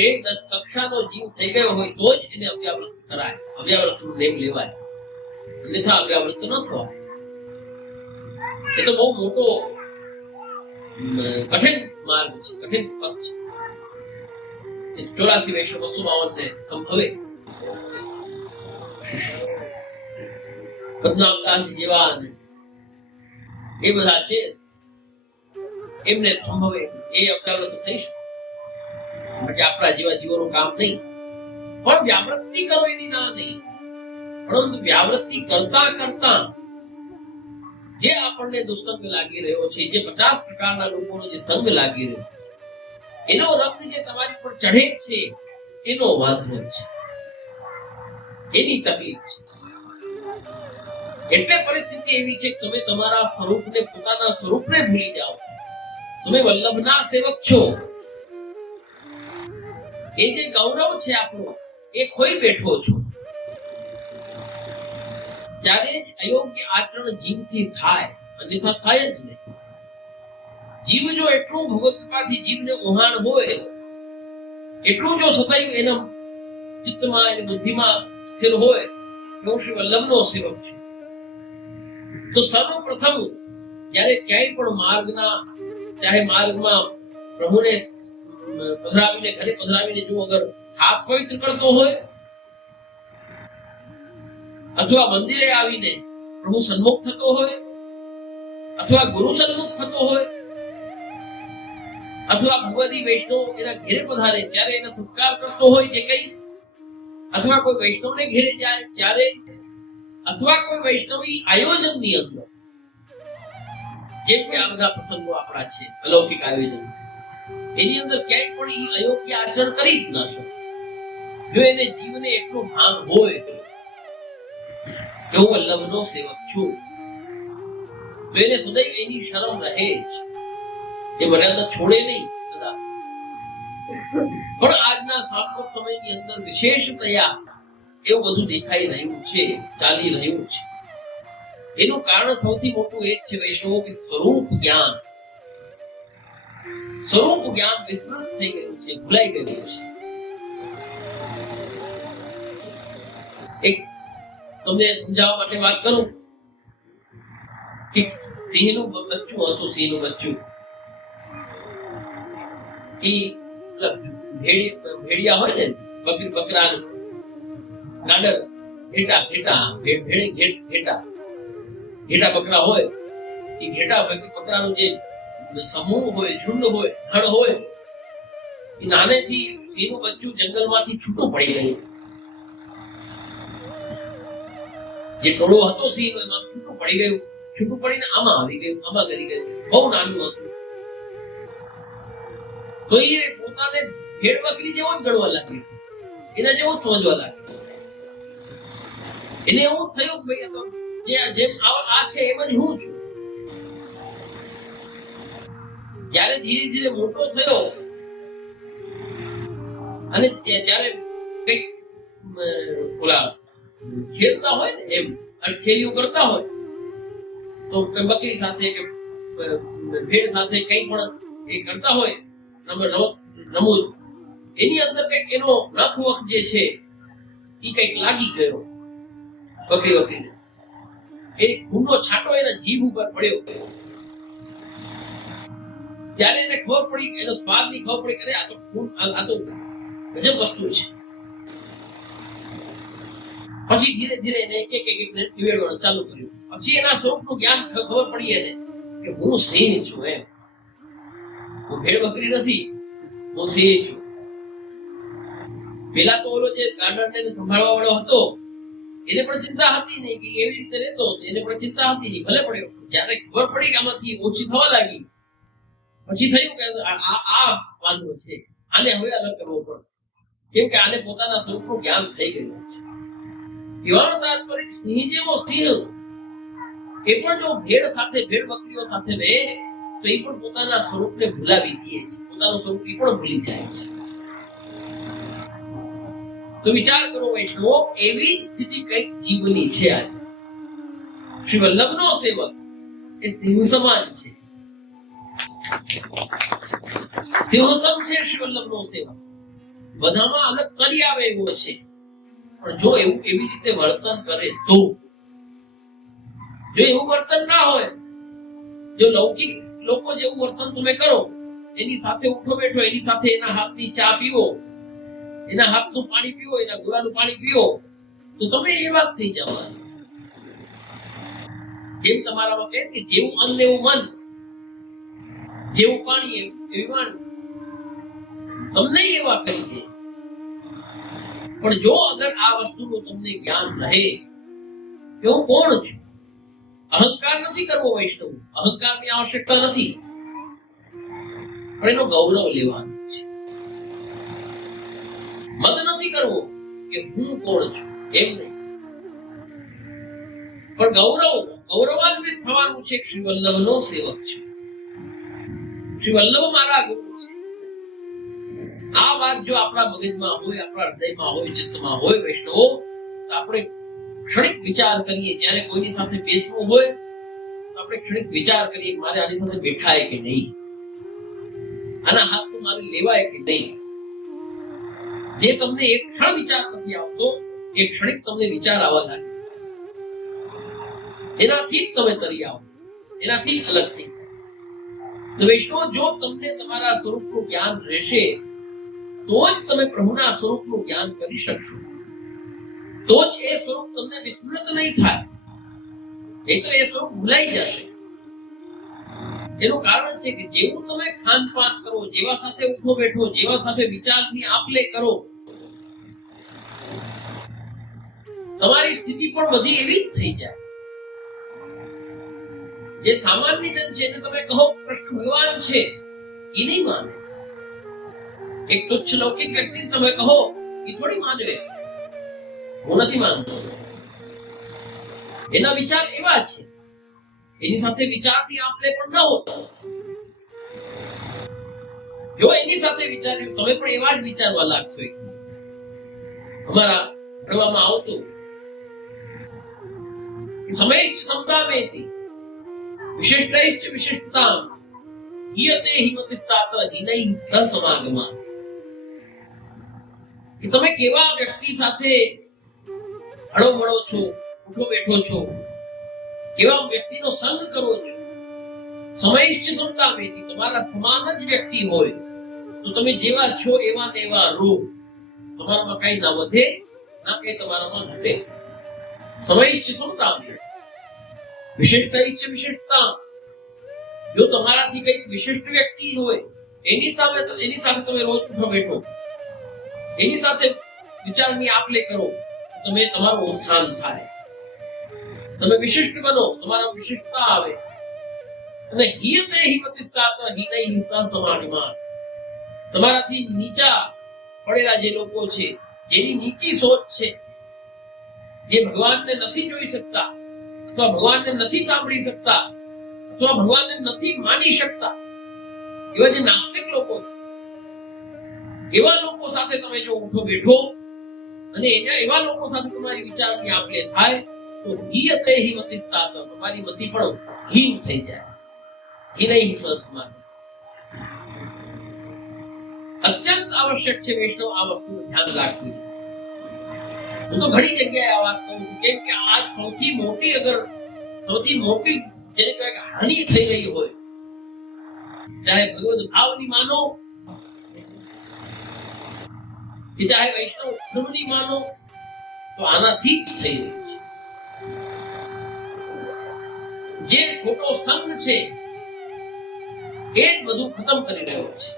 કક્ષાનો જીવ થઈ ગયો હોય તો જ એને અવ્યાવ્રત કરાય, અવ્યાવ્રતનું નેમ લેવાય, અન્યથા અવ્યાવ્રત ન થવાય. એ તો બહુ મોટો કઠિન માર્ગ છે, કઠિન પથ છે. 84 વૈષ્ણવ 252 ને સંભવે. પદ્મનાભદાસજી જેવા એ બધા છે, એમને સંભવે એ અવ્યાવ્રત થઈ શકે. પછી આપણા જેવા જીવોનું કામ નહીં. પણ વ્યાવૃત્તિ કરો એની ના નહીં, પરંતુ વ્યાવૃત્તિ કરતા કરતા જે આપણને દુસ્સંગ લાગી રહ્યો છે, જે 50 પ્રકારના લોકોનો જે સંગ લાગી રહ્યો છે, એનો રંગ જે તમારી પર ચઢે છે, એનો વાંધો છે, એની તકલીફ છે. એટલે પરિસ્થિતિ એવી છે કે તમે તમારા સ્વરૂપને, પોતાના સ્વરૂપને ભૂલી જાઓ. તમે વલ્લભના સેવક છો. એ જે ગૌરવ છે આપણું એ ખોઈ બેઠો છો. ત્યારે જ અયોગ્ય આચરણ જીવથી થાય, અન્યથા થાય જ નહીં. જીવ જો એટલું ભગવત કૃપાથી જીવને ઉહાણ હોય, એટલું જો સદાય એના ચિત્તમાં, એની બુદ્ધિમાં સ્થિર હોય કે હું શ્રી વલ્લભનો સેવક છું, તો સર્વપ્રથમ જ્યારે ક્યાંય પણ માર્ગના, ચાહે માર્ગમાં પ્રભુને પધરાવીને, ઘરે પધરાવીને જો અગર હાથ પવિત્ર કરતો હોય, અથવા મંદિરે આવીને પ્રભુ સન્મુખ થતો હોય, અથવા ગુરુ સન્મુખ થતો હોય, અથવા ભગવદી વૈષ્ણવ એના ઘેરે પધારે ત્યારે એને સત્કાર કરતો હોય કે કઈ, અથવા કોઈ વૈષ્ણવને ઘેરે જાય ત્યારે, અથવા કોઈ વૈષ્ણવી આયોજનની અંદર, જેમ કે આ બધા પ્રસંગો આપણા છે અલૌકિક આયોજન, એની અંદર ક્યાંય પણ એ અયોગ્ય આચરણ કરી જ ના શકે. જો એને જીવને એટલું ભાન હોય કે હું વલ્લભનો સેવક છું, તો એને સદૈવ એની શરમ રહે જ, એ મર્યાદા છોડે નહીં કદાચ. પણ આજના સાંપ્રત સમયની અંદર વિશેષતયા એવું બધું દેખાઈ રહ્યું છે, ચાલી રહ્યું છે. એનું કારણ સૌથી મોટું એ જ છે વૈષ્ણવો કે સ્વરૂપ જ્ઞાન વિસ્મૃત થઈ ગયું છે, ભૂલાઈ ગયું છે. એક તમને સમજાવવા માટે વાત કરું કે સિંહનું બચ્ચું હતું. સિંહનું બચ્ચું એ ભેડિયા હોય ને, બકરાનું ગાડર, ઘેટા બકરા હોય, એ ઘેટા બકરાનું જે સમૂહ હોય, ઝુંડ હોય, ધડ હોય, એ નાનેથી સિંહનું બચ્ચું જંગલમાંથી છૂટું પડી ગયું. જે ટોળો હતો સિંહનો એમાં છૂટું પડી ગયું. છૂટું પડીને આમાં આવી ગયું, આમાં કરી ગયું. બહુ નાનું હતું. તો એ પોતાને ભેડ બકરી જેવો જ ગણવા લાગ્યો, એના જેવો સમજવા લાગ્યો. એને એવું થયું કે ભાઈ જેમ આ છે એમ જ હું છું. જ્યારે ધીરે ધીરે મોટો થયો અને જ્યારે કઈક ઓલા ખેલતા હોય ને, એમ અટખેલીઓ કરતા હોય, તો બકરી સાથે કે ભેડ સાથે કઈ પણ એ કરતા હોય રમૂજ, એની અંદર કઈક એનો નખ વખ જે છે એ કઈક લાગી ગયો બકરીને. એ ખૂનનો છાંટો એના જીભ ઉપર પડ્યો. ત્યારે એને ખબર પડી, એનો સ્વાદ ની ખબર પડી કે આ તો ખૂન, આ તો ગજબ વસ્તુ છે. પછી ધીરે ધીરે એને એક ને નિવેડવાનું ચાલુ કર્યું. પછી એના સ્વરૂપનું જ્ઞાન ખબર પડી એને કે હું સિંહ છું, એમ હું ભેડ બકરી નથી, હું સિંહ છું. પેલા તો ઓલો જે ગાંડરને સંભાળવા વાળો હતો એને પણ ચિંતા હતી નહીં કે એવી રીતે રહેતો, એને પણ ચિંતા હતી નહીં, ભલે પડ્યો. જયારે ખબર પડી કે આમાંથી ઓછી થવા લાગી, પછી થયું કે આ વાંધો છે, આને હવે અલગ કરવો પડશે, કેમ કે આને પોતાના સ્વરૂપનું જ્ઞાન થઈ ગયું છે. કહેવાનો તાત્પર્ય સિંહ જેવો સિંહ એ પણ જો ભેડ બકરીઓ સાથે રહે તો એ પણ પોતાના સ્વરૂપને ભૂલાવી દે છે, પોતાનું સ્વરૂપ એ પણ ભૂલી જાય છે. તો વિચાર કરો વૈષ્ણવો, એવી જ સ્થિતિ કઈક જીવની છે. આજે શ્રી વલ્લભનો સેવક એ સિંહ સમાન છે, સિંહસમ છે શ્રી વલ્લભનો સેવક. બધામાં અલગ કરી આવે એવો છે, પણ જો એવું એવી રીતે વર્તન કરે તો, જો એવું વર્તન ના હોય, જો લૌકિક લોકો જેવું વર્તન તમે કરો, એની સાથે ઉઠો બેઠો, એની સાથે એના હાથની ચા પીવો, એના હાથનું પાણી પીવો, એના ગોળાનું પાણી પીવો, તો તમે એ વાત થઈ જવાની. જેમ તમારામાં કહે કે જેવું અન્ન એવું મન, જેવું પાણી એવી વાણી, તમને એવા કરી દે. પણ જો અગર આ વસ્તુનું તમને જ્ઞાન રહે કે હું કોણ છું, અહંકાર નથી કરવો વૈષ્ણવ, અહંકારની આવશ્યકતા નથી, પણ એનો ગૌરવ લેવાનો છે. મત નથી કરવો કે હું કોણ છું, એમ નહીં, પણ ગૌરવાન્વિત થવાનું છે. શ્રી વલ્લભનો સેવક છું, શ્રી વલ્લભ મારા ગુરુ છે. આ વાત જો આપણા મગજમાં હોય, આપણા હૃદયમાં હોય, ચિત્તમાં હોય વૈષ્ણવો, તો આપણે ક્ષણિક વિચાર કરીએ. જ્યારે કોઈની સાથે બેસવું હોય તો આપણે ક્ષણિક વિચાર કરીએ, મારે આની સાથે બેઠાય કે નહીં, આના હાથનું મારે લેવાય કે નહીં. જે તમને એક ક્ષણ વિચાર નથી આવતો, એક ક્ષણિક તમને વિચાર આવવા લાગે, એનાથી જ તમે તરી આવો, એનાથી જ અલગ થઈ. તો વૈષ્ણવ, જો તમને તમારા સ્વરૂપનું જ્ઞાન રહેશે તો જ તમે પ્રભુના સ્વરૂપનું જ્ઞાન કરી શકશો, તો જ એ સ્વરૂપ તમને વિસ્મૃત નહીં થાય, નહીં તો એ સ્વરૂપ ભૂલાઈ જશે. એનું કારણ છે કે જેવું તમે ખાનપાન કરો, જેવા સાથે ઉઠો બેઠો, જેવા સાથે વિચારની આપ-લે કરો, તમારી સ્થિતિ પણ બધી એવી જ થઈ જાય. જે સામાન્ય જન છે એને તમે કહો કૃષ્ણ ભગવાન છે, એ નહીં માને. એક તુચ્છ લૌકિક વ્યક્તિ તમે કહો, એ થોડી માનવે. હું નથી માનતો. એના વિચાર એવા છે, એની સાથે વિચારની આપ-લે પણ ન હોતો. જો એની સાથે વિચાર્યું, તમે પણ એવા જ વિચારવા લાગશો. અમારા ભણવામાં આવતું સમયશ્ચ સમતામેતિ વિશિષ્ટૈશ્ચ વિશિષ્ટતામ હિયતે હિમતિસ્તાત હિનૈ સસમાગમા. કે તમે કેવા વ્યક્તિ સાથે હળો મળો છો, ઉઠો બેઠો છો, કેવા વ્યક્તિનો સંગ કરો છો. સમયશ્ચ સમતામેતિ, તમારા સમાન જ વ્યક્તિ હોય તો તમે જેવા છો એવા ને એવા રહો. તમારામાં કઈ ના વધે ના કઈ તમારામાં ઘટે. સમયશ્ચ સમતામેતિ વિશિષ્ટૈશ્ચ વિશિષ્ટતા. જો તમારાથી કઈક વિશિષ્ટ વ્યક્તિ હોય, એની સાથે તમે રોજ ઉઠો બેઠો, એની સાથે વિચારની આપ-લે કરો, તમે તમારું ઉત્થાન થાય. તમે વિશિષ્ટ બનો, તમારા વિશિષ્ટતા આવે. અને હિયતે હિમતિસ્તાત હિનૈ સસમાગમા. તમારાથી નીચા પડેલા જે લોકો છે, જેની નીચી સોચ છે, જે ભગવાનને નથી જોઈ શકતા, અથવા ભગવાનને નથી સાંભળી શકતા, અથવા ભગવાનને નથી માની શકતા, એવા જે નાસ્તિક લોકો છે, એવા લોકો સાથે તમે જો ઉઠો બેઠો અને એવા લોકો સાથે તમારી વિચારની આપ-લે થાય તો હિયતે હિમતિસ્તાત, તમારી મતિ પણ હીન થઈ જાય. હિનૈ સસમાગમા. અત્યંત આવશ્યક છે વૈષ્ણવ આ વસ્તુનું ધ્યાન રાખવું. હું તો ઘણી જગ્યાએ આ વાત કહું છું, કેમ કે આજ સૌથી મોટી જેને કહેવાય કે હાનિ થઈ રહી હોય, ચાહે ભગવદ ભાવની માનો કે ચાહે વૈષ્ણવ ધર્મની માનો, તો આનાથી જ થઈ રહી છે. જે ખોટો સંગ છે એ જ બધું ખતમ કરી રહ્યો છે.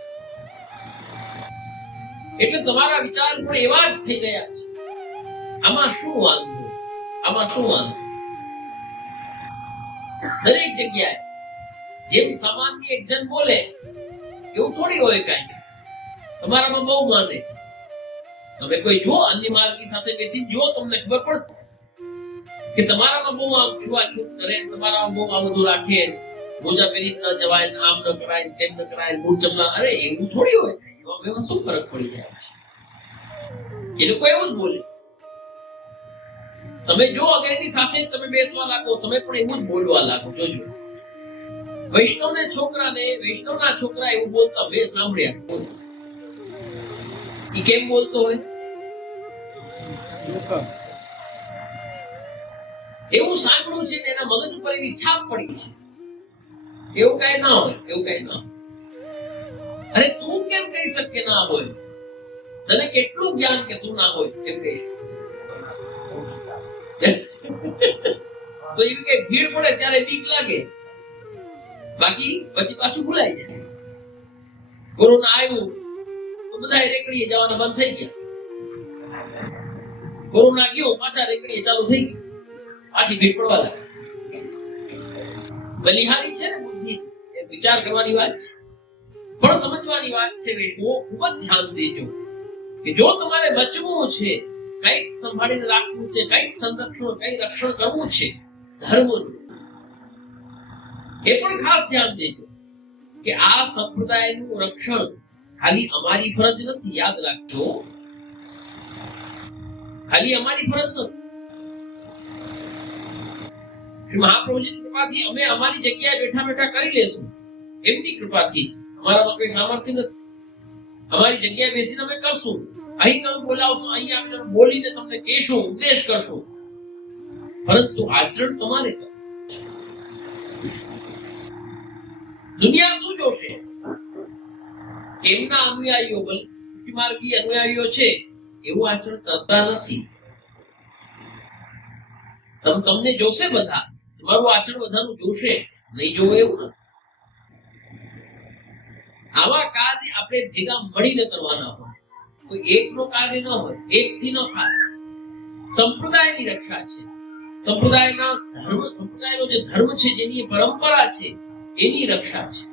એટલે તમારા વિચાર પણ એવા જ થઈ ગયા છે. આમાં શું વાંધો? આમાં શું વાંધો? દરેક જગ્યાએ જેમ સામાન્ય એક જણ બોલે એવું થોડી હોય. કઈ તમારામાં બહુ માને. તમે કોઈ જો અન્ય માર્ગી સાથે બેસી જો, તમને ખબર પડશે કે તમારામાં બહુ આમ છૂવાછૂત કરે, તમારામાં બહુ આ બધું રાખે, મોજા પહેરી ન જવાય, આમ ન કરાય, તેમ ન કરાય, બૂટ ચપલા. અરે એવું થોડી હોય. એમાં શું ફરક પડી જાય? એ લોકો એવું જ બોલે. તમે જો અગર એની સાથે તમે બેસવા લાગો, તમે પણ એવું જ બોલવા લાગો. જોજો, વૈષ્ણવના છોકરા એવું બોલતા મેં સાંભળ્યા. એ કેમ બોલતો હોય? એવું સાંભળ્યું છે ને એના મગજ ઉપર એવી છાપ પડી છે. એવું કઈ ના હોય, એવું કઈ ના. અરે તું કેમ કહી શકે ના હોય? તને કેટલું જ્ઞાન કે તું ના હોય એમ કહીશ. તો એવી કઈ ભીડ પડે ત્યારે બીક લાગે, બાકી પછી પાછું ભૂલાઈ જાય. કોરોના આવ્યું તો બધા રેકડીએ જવાના બંધ થઈ ગયા. કોરોના ગયો પાછા રેકડીએ ચાલુ થઈ ગયા, પાછી ભીડ પડવા લાગે. બલિહારી છે ને બુદ્ધિ, એ વિચાર કરવાની વાત છે, પણ સમજવાની વાત છે. વૈષ્ણવો ખૂબ જ ધ્યાન દેજો કે જો તમારે બચવું છે, કઈક સંભાળીને રાખવું છે, કઈક સંરક્ષણ, કઈક રક્ષણ કરવું છે ધર્મનું, એ પણ ખાસ ધ્યાન દેજો કે આ સંપ્રદાયનું રક્ષણ ખાલી અમારી ફરજ નથી. યાદ રાખજો, ખાલી અમારી ફરજ નથી. શ્રી મહાપ્રભુજીની કૃપાથી અમે અમારી જગ્યાએ બેઠા બેઠા કરી લેશું. એમની કૃપાથી, અમારામાં કોઈ સામર્થ્ય નથી. અમારી જગ્યાએ બેસીને અમે કરશું. અહીં તમે બોલાવશો, અહીં આવીને બોલીને તમને કહેશું, ઉપદેશ કરશું, પરંતુ આચરણ તમારે કરવું. દુનિયા શું જોશે? એમના અનુયાયીઓ, માર્ગી અનુયાયીઓ છે, એવું આચરણ કરતા નથી. તમને જોશે બધા, તમારું આચરણ બધાનું જોશે, નહીં જોવે એવું નથી. આવા કાર્ય આપણે ભેગા મળીને કરવાના હોય. કોઈ એકનો કાર્ય ન હોય, એકથી ન થાય. સંપ્રદાયની રક્ષા છે. સંપ્રદાયનો જે ધર્મ છે, જેની પરંપરા છે, એની રક્ષા છે.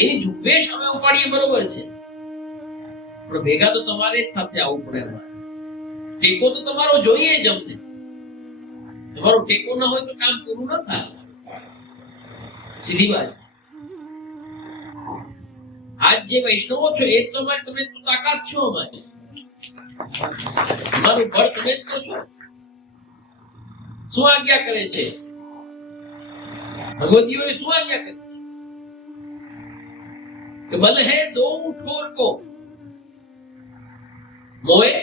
એની ઝુંબેશ અમે ઉપાડીએ બરોબર છે, પણ ભેગા તો તમારે જ સાથે આવવું પડે. અમારે ટેકો તો તમારો જોઈએ જ. અમને તમારો ટેકો ના હોય તો કામ પૂરું ન થાય. સીધી વાત. આજ જે વૈષ્ણવો છો એ તમારી તમે તાકાત છો. અમારી અમારું બળ તમે જ છો. શું આજ્ઞા કરે છે ભગવતીઓએ? શું આજ્ઞા કરી કે બલ હે દો ઠોર કો, મોએ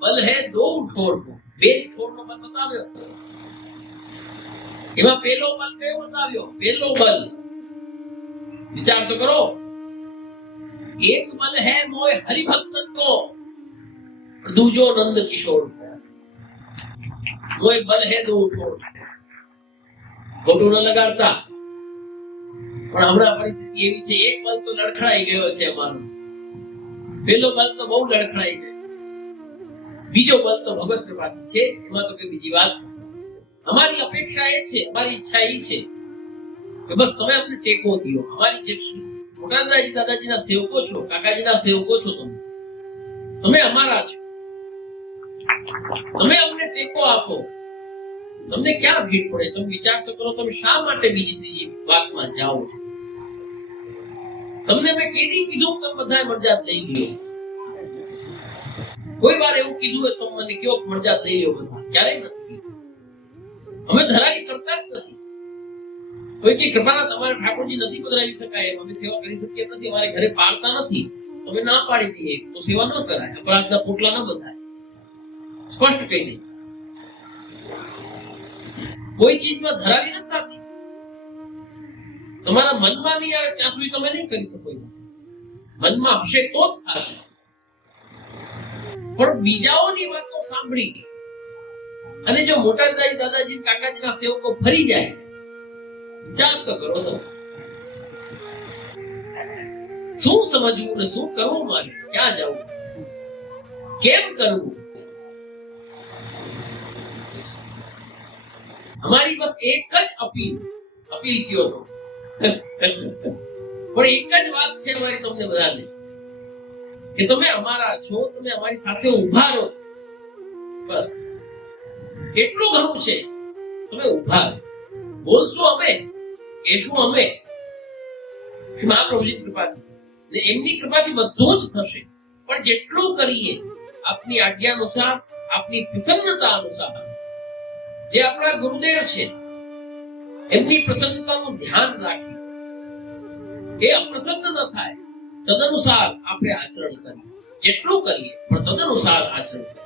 બલ હે દો ઠોર કો. બે ઠોર નો બલ બતાવ્યો. એમાં પેલો બલ કયો બતાવ્યો? પેલો બલ વિચાર તો કરો. એક બલ હે મોએ હરિભક્ત કો, દૂજો નંદ કિશોર કો. મોએ બલ હે દો ઠોર. ખોટું ન લગાડતા. પણ હમણાં પરિસ્થિતિ એવી છે, એક બલ તો લડખડાઈ ગયો છે અમારો. પેલો બલ તો બહુ લડખડાઈ ગયો. બીજો બલ તો ભગવત કૃપાથી છે. એમાં તો કઈ બીજી વાત. અમારી અપેક્ષા એ છે, અમારી ઈચ્છા એ છે કે બસ તમે અમને ટેકો દો. અમારી જે મોટાદાજી દાદાજીના સેવકો છો, કાકાજીના સેવકો છો, તમે અમારા છો. તમે અમને ટેકો આપો. તમને ક્યાં ભીડ પડે? તમે વિચાર તો કરો. તમે શા માટે બીજી ત્રીજી વાતમાં જાઓ છો? તમને મેં કેદી કીધું તમે બધા મરજાત લઈ ગયો? કોઈ વાર એવું કીધું હોય તો મને કયો મરજાત લઈ લ્યો બધા? ક્યારેય નથી કીધું. અમે ધરાવી કરતા જ નથી. કોઈ કે કૃપાના તમારે ઠાકોરજી નથી પધરાવી શકાય, અમે સેવા કરી શકીએ નથી, અમારે ઘરે પાડતા નથી, તમે ના પાડી દઈએ તો સેવા ન કરાય, અપરાધના પોટલા ન બંધાય. સ્પષ્ટ કહી દઈએ. કોઈ ચીજમાં ધરાવી નથી થતી. તમારા મનમાં નહીં આવે ત્યાં સુધી તમે નહીં કરી શકો. મનમાં હશે તો જ થશે. પણ બીજાઓની વાતો સાંભળી અને જો મોટા દાદાજી કાકાજીના સેવકો ફરી જાય, વિચાર તો કરો. તો શું સમજવું ને શું કરવું? મારે ક્યાં જવું, કેમ કરવું? અમારી બસ એક જ અપીલ કયો તો પણ એક જ વાત છે અમારી તમને બધાને કે તમે અમારા છો, તમે અમારી સાથે ઉભા રહો. બસ એટલું ઘણું છે. તમે ઉભા રહો. બોલશું અમે, કહેશું અમે. મહાપ્રભુજીની કૃપાથી ને એમની કૃપાથી બધું જ થશે. પણ જેટલું કરીએ આપની આજ્ઞા અનુસાર, આપની પ્રસન્નતા અનુસાર, જે આપણા ગુરુદેવ છે એમની પ્રસન્નતાનું ધ્યાન રાખી એ અપ્રસન્ન ન થાય તદનુસાર આપણે આચરણ કરીએ. જેટલું કરીએ પણ તદનુસાર આચરણ કરીએ.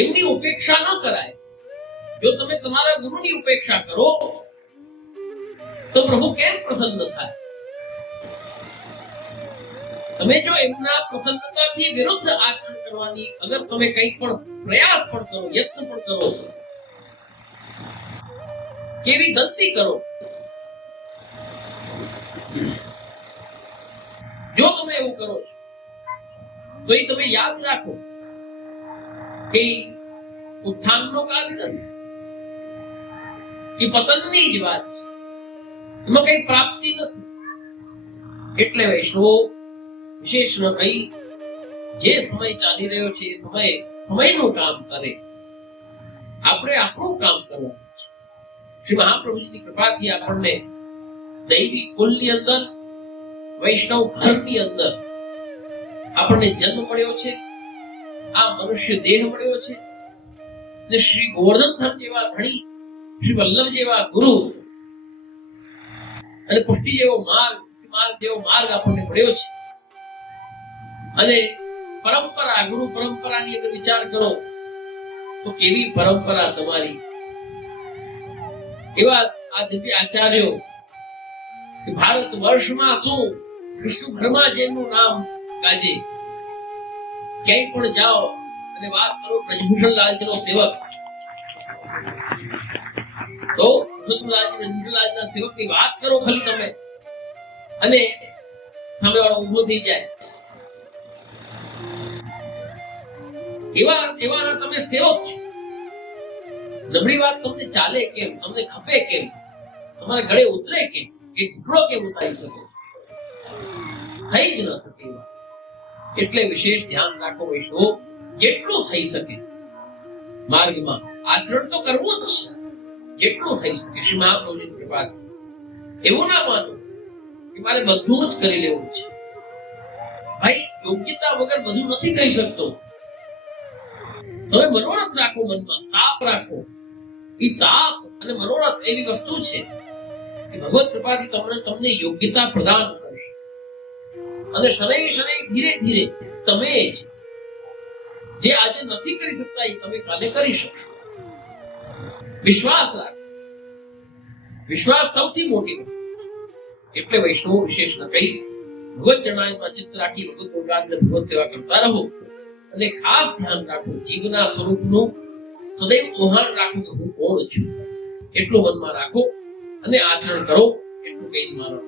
એમની ઉપેક્ષા ન કરાય. જો તમે તમારા ગુરુની ઉપેક્ષા કરો તો પ્રભુ કેમ પ્રસન્ન થાય? તમે જો એમના પ્રસન્નતાથી વિરુદ્ધ આચરણ કરવાની અગર તમે કંઈ પણ પ્રયાસ પણ કરો, યત્ન પણ કરો, કેવી ગલતી કરો, જો તમે એવું કરો છો તો એ તમે યાદ રાખો કે ઉત્થાનનો કાર્ય નથી, એ પતનની જ વાત છે. એમાં કઈ પ્રાપ્તિ નથી. એટલે વૈષ્ણવો વિશેષ ન કહી જે સમય ચાલી રહ્યો છે એ સમયનું કામ કરે. આપણે આપણું કામ કરવાનું છે. શ્રી મહાપ્રભુજીની કૃપાથી આપણને દૈવી કુલની અંદર, વૈષ્ણવ ઘરની અંદર આપણને જન્મ મળ્યો છે. આ મનુષ્ય દેહ મળ્યો છે. અને શ્રી ગોવર્ધનધર જેવા ધણી, શ્રી વલ્લભ જેવા ગુરુ અને પુષ્ટિ જેવો માર્ગ આપણને મળ્યો છે. અને પરંપરા, ગુરુ પરંપરાની અગર વિચાર કરો તો કેવી પરંપરા તમારી. એવા આ દિવ્ય આચાર્યો ભારત વર્ષમાં શું વિશ્વભરમાં જેમનું નામ ગાજે. ક્યાંય પણ જાઓ અને વાત કરો બ્રજભૂષણ લાલજીનો સેવક તો ઋતુરાજ અને નિષલાજના સેવકની વાત કરો ખાલી તમે, અને સામેવાળો ઊભો થઈ જાય. એવાના તમે સેવક છો. નબળી વાત તમને ચાલે કેમ, તમને ખપે કેમ, તમારા ગળે ઉતરે કેમ, એ ઘૂંટડો કેમ ઉતારી શકો? થઈ જ ન શકે. એટલે વિશેષ ધ્યાન રાખો વૈષ્ણવો, જેટલું થઈ શકે માર્ગમાં આચરણ તો કરવું જ છે, જેટલું થઈ શકે. શ્રી મહાપ્રભુની કૃપાથી એવું ના માનો કે મારે બધું જ કરી લેવું છે. ભાઈ, યોગ્યતા વગર બધું નથી થઈ શકતો. તમે મનોરથ રાખો, મનમાં તાપ રાખો. એ તાપ અને મનોરથ એવી વસ્તુ છે કે ભગવત કૃપાથી તમને યોગ્યતા પ્રદાન કરશે. અને શનૈ શનૈ ધીરે ધીરે તમે જે આજે નથી કરી શકતા એ તમે કાલે કરી શકશો. વિશ્વાસ રાખો. વિશ્વાસ સૌથી મોટી વસ્તુ. એટલે વૈષ્ણવ વિશેષ ન કહી ભગવત ચરણામાં ચિત્ત રાખી ભગવત ભગવાનને ભગવત સેવા કરતા રહો. અને ખાસ ધ્યાન રાખો, જીવના સ્વરૂપનું સદૈવ ઓહાણ રાખો કે હું કોણ છું, એટલું મનમાં રાખો અને આચરણ કરો. એટલું કઈ મારો